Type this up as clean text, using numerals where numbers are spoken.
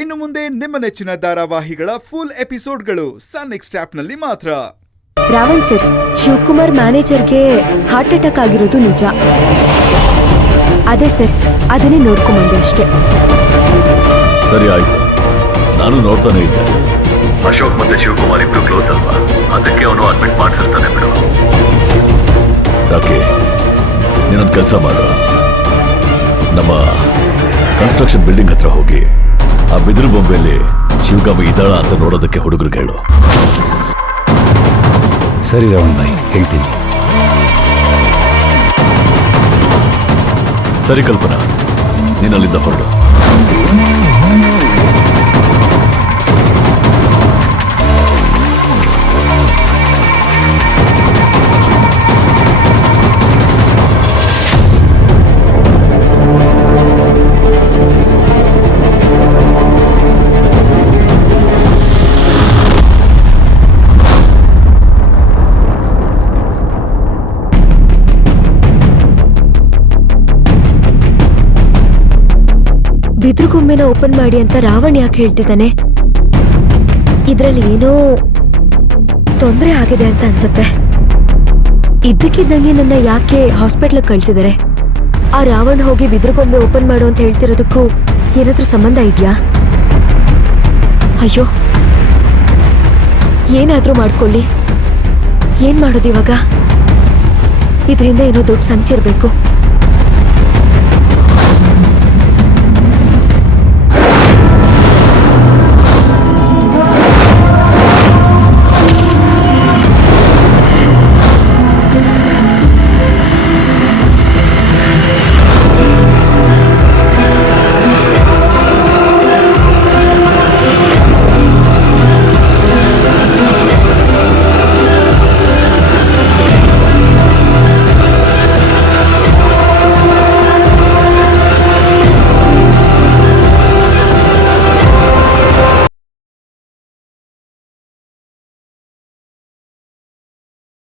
ಇನ್ನು ಮುಂದೆ ನಿಮ್ಮ ನೆಚ್ಚಿನ ಧಾರಾವಾಹಿಗಳ ಫುಲ್ ಎಪಿಸೋಡ್ಗಳು ಸನ್ ನೆಕ್ಸ್ಟ್ ಆಪ್ನಲ್ಲಿ ಮಾತ್ರ. ರಾವಣ್ ಸರ್, ಶಿವಕುಮಾರ್ ಮ್ಯಾನೇಜರ್ಗೆ ಹಾರ್ಟ್ ಅಟ್ಯಾಕ್ ಆಗಿರೋದು ನಿಜ. ಅದೇ ಸರ್, ಅದನ್ನೇ ನೋಡ್ಕೊಂಬಂದೆ ಅಷ್ಟೇ. ಸರಿ ಆಯ್ತು, ನಾನು ನೋಡ್ತಾನೆ ಇದ್ದೆ. ಅಶೋಕ್ ಮತ್ತೆ ಶಿವಕುಮಾರ್ ಇಬ್ರು ಕ್ಲೋಸ್ ಅಲ್ವಾ, ಅದಕ್ಕೆ ಅವನು ಅಡ್ಮಿಟ್ ಮಾಡ್ತಿರ್ತಾನೆ ಬಿಡು. ಯಾಕೆ ನೀನೊಂದು ಕೆಲಸ ಮಾಡು, ನಮ್ಮ ಕನ್ಸ್ಟ್ರಕ್ಷನ್ ಬಿಲ್ಡಿಂಗ್ ಹತ್ರ ಹೋಗಿ ಆ ಬಿದಿರು ಬೊಂಬೆಯಲ್ಲಿ ಶಿವಗಾಮಿ ಇದ್ದಾಳ ಅಂತ ನೋಡೋದಕ್ಕೆ ಹುಡುಗರಿಗೆ ಹೇಳು. ಸರಿ ರಾವಣ್ ಭಾಯ್, ಹೇಳ್ತೀನಿ. ಸರಿ ಕಲ್ಪನಾ, ನೀನಲ್ಲಿಂದ ಹೊರಡು. ಬಿದ್ರುಗೊಮ್ಮೆನ ಓಪನ್ ಮಾಡಿ ಅಂತ ರಾವಣ್ ಯಾಕೆ ಹೇಳ್ತಿದ್ದಾನೆ? ಇದ್ರಲ್ಲಿ ಏನೋ ತೊಂದರೆ ಆಗಿದೆ ಅಂತ ಅನ್ಸತ್ತೆ. ಇದ್ದಕ್ಕಿದ್ದಂಗೆ ನನ್ನ ಯಾಕೆ ಹಾಸ್ಪಿಟ್ಲಿಗೆ ಕಳ್ಸಿದಾರೆ? ಆ ರಾವಣ್ ಹೋಗಿ ಬಿದ್ರುಗೊಮ್ಮೆ ಓಪನ್ ಮಾಡು ಅಂತ ಹೇಳ್ತಿರೋದಕ್ಕೂ ಏನಾದ್ರೂ ಸಂಬಂಧ ಇದೆಯಾ? ಅಯ್ಯೋ, ಏನಾದ್ರೂ ಮಾಡ್ಕೊಳ್ಳಿ, ಏನ್ ಮಾಡೋದು ಇವಾಗ? ಇದರಿಂದ ಏನೋ ದೊಡ್ಡ ಸಂಚಿರ್ಬೇಕು.